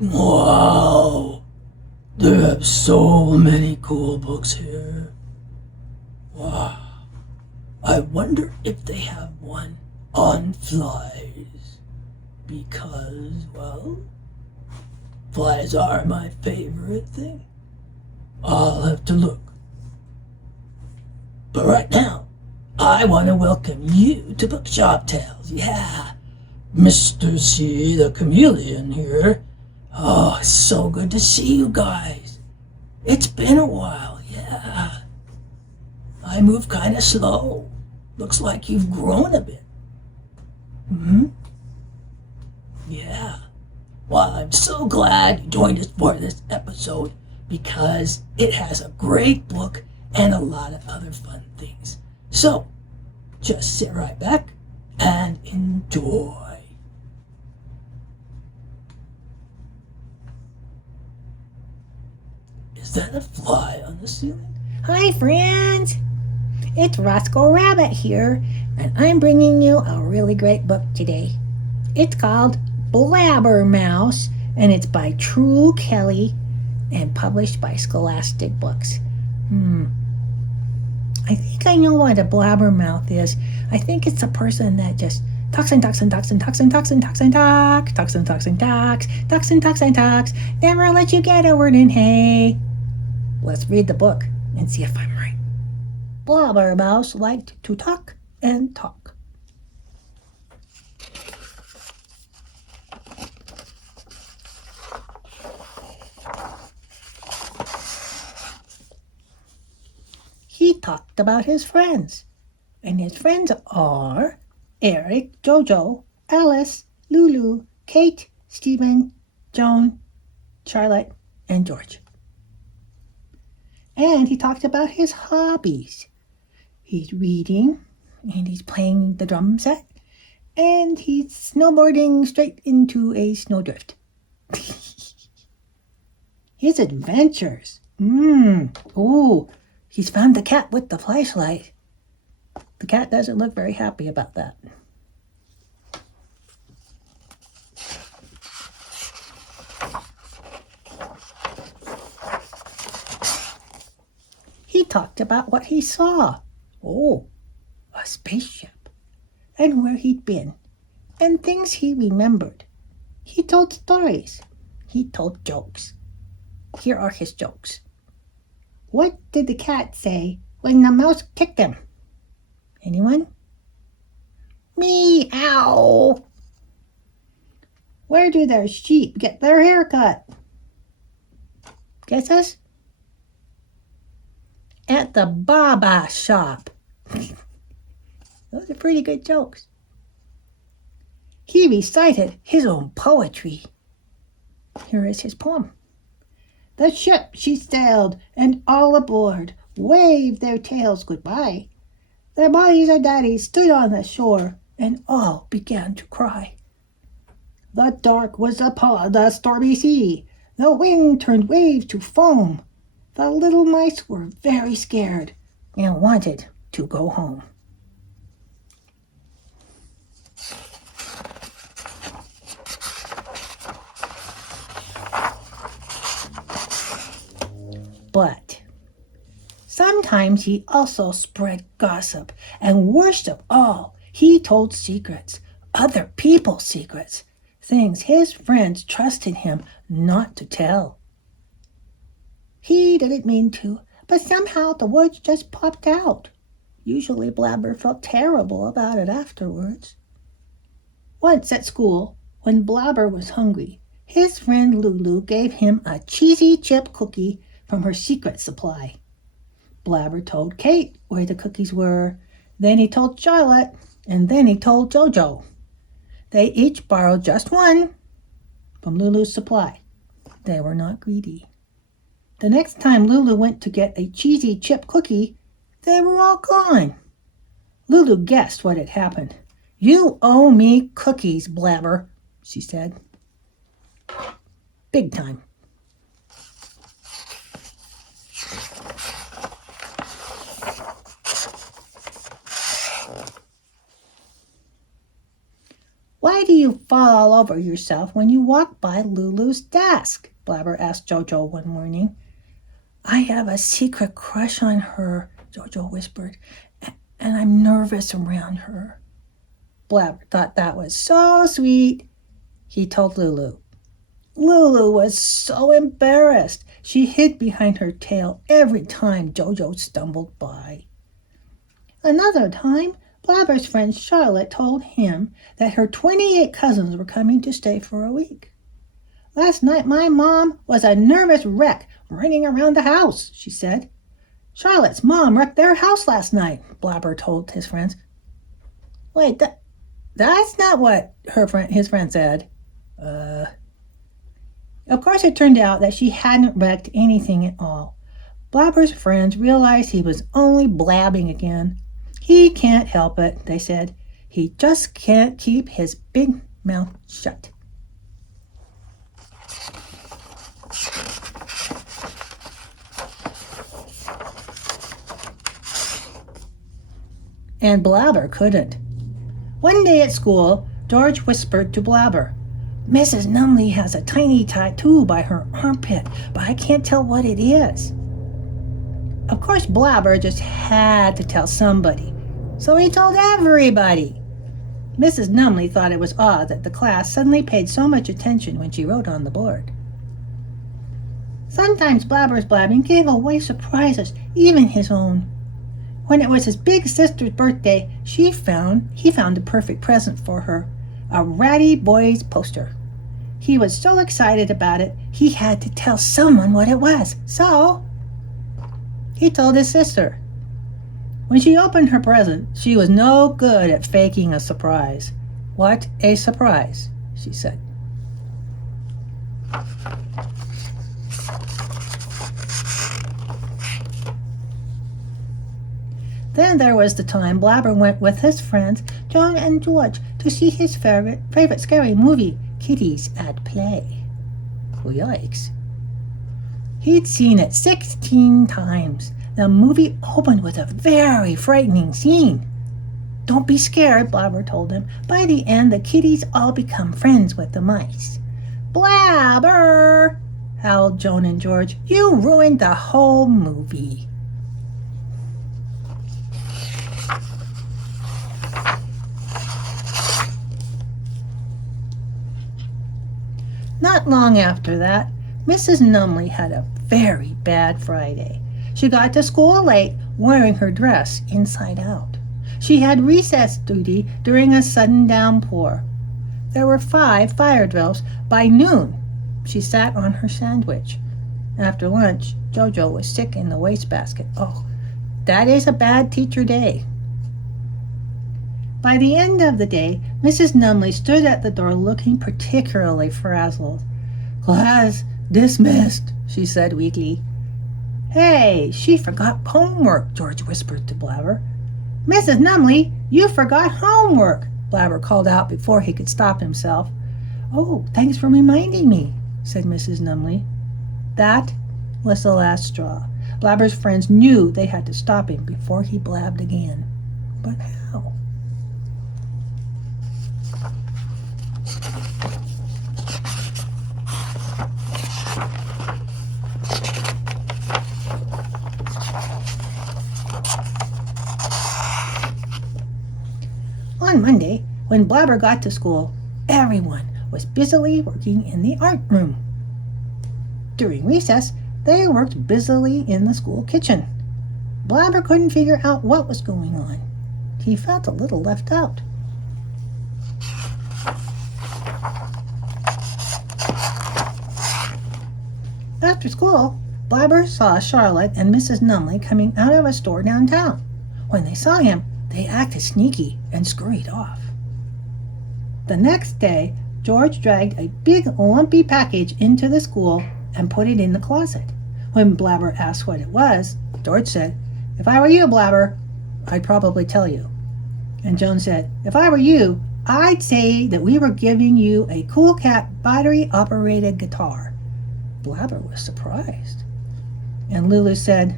Wow, they have so many cool books here. Wow, I wonder if they have one on flies. Because, well, flies are my favorite thing. I'll have to look. But right now, I want to welcome you to BookShop Tails. Yeah, Mr. C, the chameleon here. Oh, it's so good to see you guys. It's been a while, yeah. I move kind of slow. Looks like you've grown a bit. Hmm? Yeah. Well, I'm so glad you joined us for this episode because it has a great book and a lot of other fun things. So, just sit right back and enjoy. Is that a fly on the ceiling? Hi, friends! It's Roscoe Rabbit here, and I'm bringing you a really great book today. It's called Blabbermouse, and it's by True Kelley and published by Scholastic Books. I think I know what a blabbermouth is. I think it's a person that just talks and talks and talks and talks and talks and talks and talks, talks and talks and talks, talks and talks and talks, never let you get a word in. Hey, let's read the book and see if I'm right. Blabbermouse liked to talk and talk. He talked about his friends, and his friends are Eric, Jojo, Alice, Lulu, Kate, Stephen, Joan, Charlotte, and George. And he talked about his hobbies. He's reading, and he's playing the drum set, and he's snowboarding straight into a snowdrift. His adventures. Oh, he's found the cat with the flashlight. The cat doesn't look very happy about that. He talked about what he saw. Oh, a spaceship. And where he'd been. And things he remembered. He told stories. He told jokes. Here are his jokes. What did the cat say when the mouse kicked him? Anyone? Meow. Where do their sheep get their hair cut? Guesses? At the Baba shop. Those are pretty good jokes. He recited his own poetry. Here is his poem. The ship she sailed, and all aboard waved their tails goodbye. Their mommies and daddies stood on the shore, and all began to cry. The dark was upon the stormy sea. The wind turned waves to foam. The little mice were very scared and wanted to go home. But sometimes he also spread gossip, and worst of all, he told secrets, other people's secrets, things his friends trusted him not to tell. He didn't mean to, but somehow the words just popped out. Usually Blabber felt terrible about it afterwards. Once at school, when Blabber was hungry, his friend Lulu gave him a cheesy chip cookie from her secret supply. Blabber told Kate where the cookies were, then he told Charlotte, and then he told Jojo. They each borrowed just one from Lulu's supply. They were not greedy. The next time Lulu went to get a cheesy chip cookie, they were all gone. Lulu guessed what had happened. You owe me cookies, Blabber, she said. Big time. Why do you fall all over yourself when you walk by Lulu's desk?" Blabber asked Jojo one morning. "I have a secret crush on her," Jojo whispered, "and I'm nervous around her." Blabber thought that was so sweet. He told Lulu. Lulu was so embarrassed. She hid behind her tail every time Jojo stumbled by. Another time, Blabber's friend Charlotte told him that her 28 cousins were coming to stay for a week. "Last night my mom was a nervous wreck running around the house," she said. "Charlotte's mom wrecked their house last night," Blabber told his friends. "Wait, that's not what his friend said." Of course, it turned out that she hadn't wrecked anything at all. Blabber's friends realized he was only blabbing again. "He can't help it," they said. "He just can't keep his big mouth shut." And Blabber couldn't. One day at school, George whispered to Blabber, "Mrs. Numley has a tiny tattoo by her armpit, but I can't tell what it is." Of course, Blabber just had to tell somebody, so he told everybody. Mrs. Numley thought it was odd that the class suddenly paid so much attention when she wrote on the board. Sometimes Blabber's blabbing gave away surprises, even his own. When it was his big sister's birthday, he found the perfect present for her, a Ratty Boys poster. He was so excited about it, he had to tell someone what it was. So he told his sister. When she opened her present, she was no good at faking a surprise. "What a surprise," she said. Then there was the time Blabber went with his friends, John and George, to see his favorite scary movie, Kitties at Play. Yikes. He'd seen it 16 times. The movie opened with a very frightening scene. "Don't be scared," Blabber told him. "By the end, the kitties all become friends with the mice." "Blabber!" howled Joan and George. "You ruined the whole movie." Not long after that, Mrs. Numley had a very bad Friday. She got to school late, wearing her dress inside out. She had recess duty during a sudden downpour. There were 5 fire drills. By noon, she sat on her sandwich. After lunch, Jojo was sick in the wastebasket. Oh, that is a bad teacher day. By the end of the day, Mrs. Numley stood at the door looking particularly frazzled. "Class dismissed," she said weakly. "Hey, she forgot homework," George whispered to Blabber. "Mrs. Numley, you forgot homework," Blabber called out before he could stop himself. "Oh, thanks for reminding me," said Mrs. Numley. That was the last straw. Blabber's friends knew they had to stop him before he blabbed again. But how? On Monday, when Blabber got to school, everyone was busily working in the art room. During recess, they worked busily in the school kitchen. Blabber couldn't figure out what was going on. He felt a little left out. After school, Blabber saw Charlotte and Mrs. Numley coming out of a store downtown. When they saw him, they acted sneaky and scurried off. The next day, George dragged a big lumpy package into the school and put it in the closet. When Blabber asked what it was, George said, "If I were you, Blabber, I'd probably tell you." And Joan said, "If I were you, I'd say that we were giving you a Cool Cat battery-operated guitar." Blabber was surprised. And Lulu said,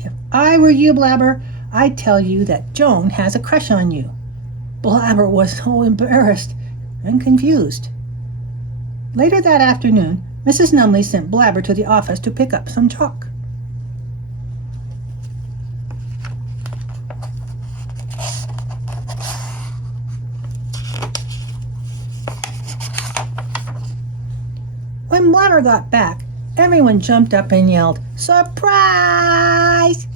"If I were you, Blabber, I'd tell you that Joan has a crush on you." Blabber was so embarrassed. and confused. Later that afternoon, Mrs. Numley sent Blabber to the office to pick up some chalk. When Blabber got back, everyone jumped up and yelled, "Surprise!"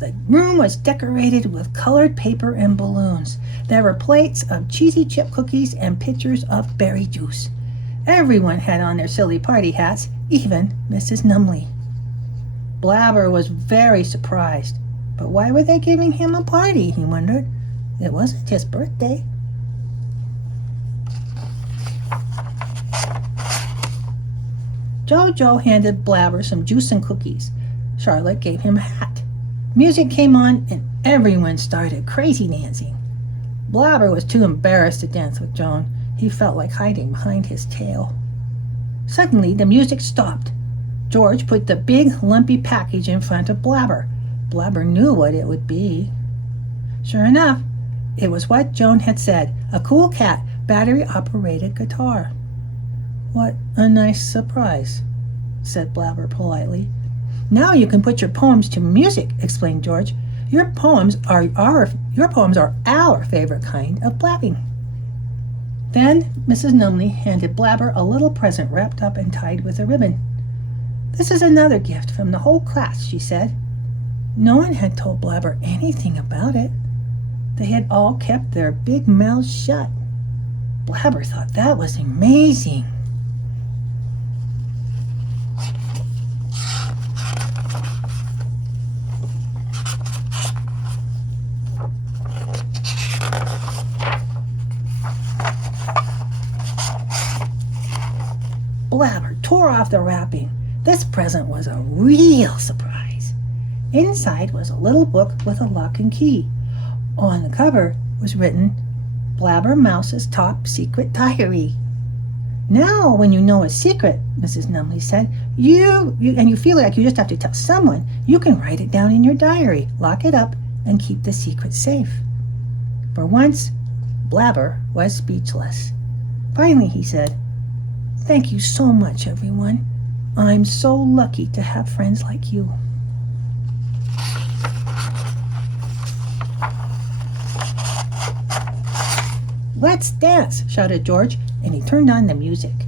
The room was decorated with colored paper and balloons. There were plates of cheesy chip cookies and pitchers of berry juice. Everyone had on their silly party hats, even Mrs. Numley. Blabber was very surprised. But why were they giving him a party, he wondered. It wasn't his birthday. Jojo handed Blabber some juice and cookies. Charlotte gave him a hat. Music came on and everyone started crazy dancing. Blabber was too embarrassed to dance with Joan. He felt like hiding behind his tail. Suddenly the music stopped. George put the big lumpy package in front of Blabber. Blabber knew what it would be. Sure enough, it was what Joan had said, a Cool Cat battery-operated guitar. "What a nice surprise," said Blabber politely. "Now you can put your poems to music," explained George. Your poems are our favorite kind of blabbing." Then Mrs. Numley handed Blabber a little present wrapped up and tied with a ribbon. "This is another gift from the whole class," she said. No one had told Blabber anything about it. They had all kept their big mouths shut. Blabber thought that was amazing. Blabber tore off the wrapping. This present was a real surprise. Inside was a little book with a lock and key. On the cover was written, "Blabbermouse's Top Secret Diary." "Now, when you know a secret," Mrs. Numley said, you feel like you just have to tell someone, you can write it down in your diary, lock it up, and keep the secret safe. For once, Blabber was speechless. Finally, he said, "Thank you so much, everyone. I'm so lucky to have friends like you." "Let's dance," shouted George, and he turned on the music.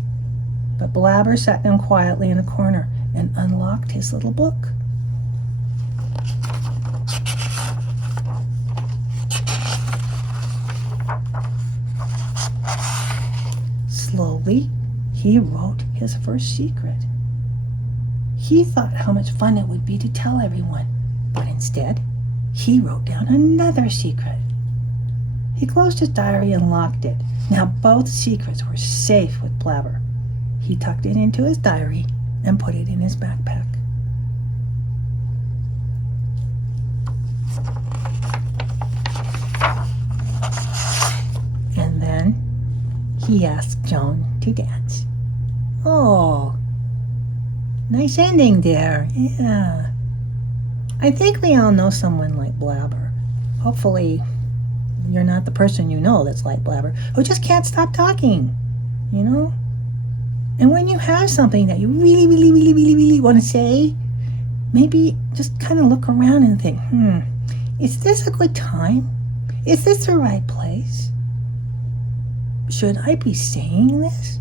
But Blabber sat down quietly in a corner and unlocked his little book. Slowly, he wrote his first secret. He thought how much fun it would be to tell everyone, but instead, he wrote down another secret. He closed his diary and locked it. Now both secrets were safe with Blabber. He tucked it into his diary and put it in his backpack. And then he asked Joan to dance. Oh, nice ending there. Yeah. I think we all know someone like Blabber. Hopefully, you're not the person you know that's like Blabber, who just can't stop talking, you know? And when you have something that you really, really, really, really, really want to say, maybe just kind of look around and think, is this a good time? Is this the right place? Should I be saying this?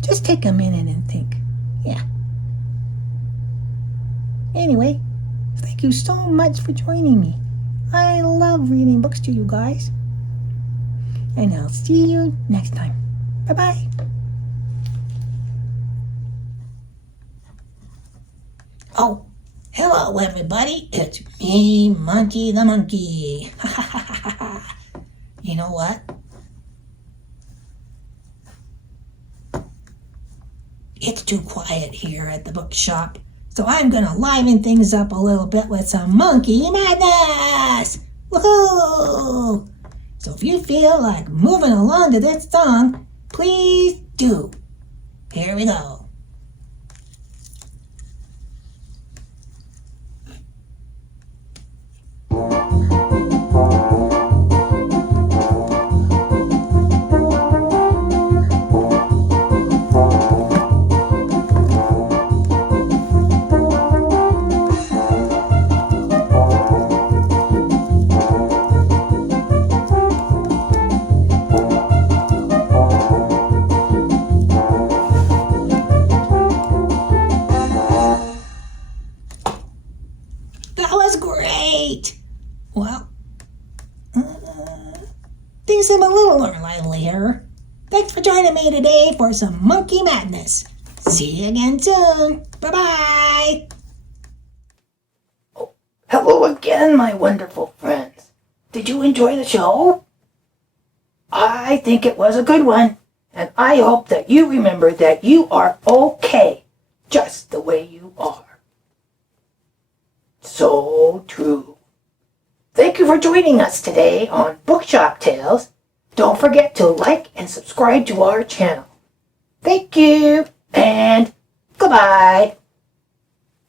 Just take a minute and think. Yeah. Anyway, thank you so much for joining me. I love reading books to you guys. And I'll see you next time. Bye-bye. Oh, hello everybody. It's me, Monkey the Monkey. You know what? It's too quiet here at the bookshop, so I'm gonna liven things up a little bit with some monkey madness! Woohoo! So if you feel like moving along to this song, please do. Here we go. seem a little more lively here. Thanks for joining me today for some monkey madness. See you again soon. Bye-bye. Hello again, my wonderful friends. Did you enjoy the show? I think it was a good one, and I hope that you remember that you are okay, just the way you are. So true. Thank you for joining us today on BookShop Tails. Don't forget to like and subscribe to our channel. Thank you, and goodbye.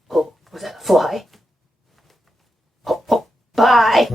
Oh, was that a fly? Oh, bye.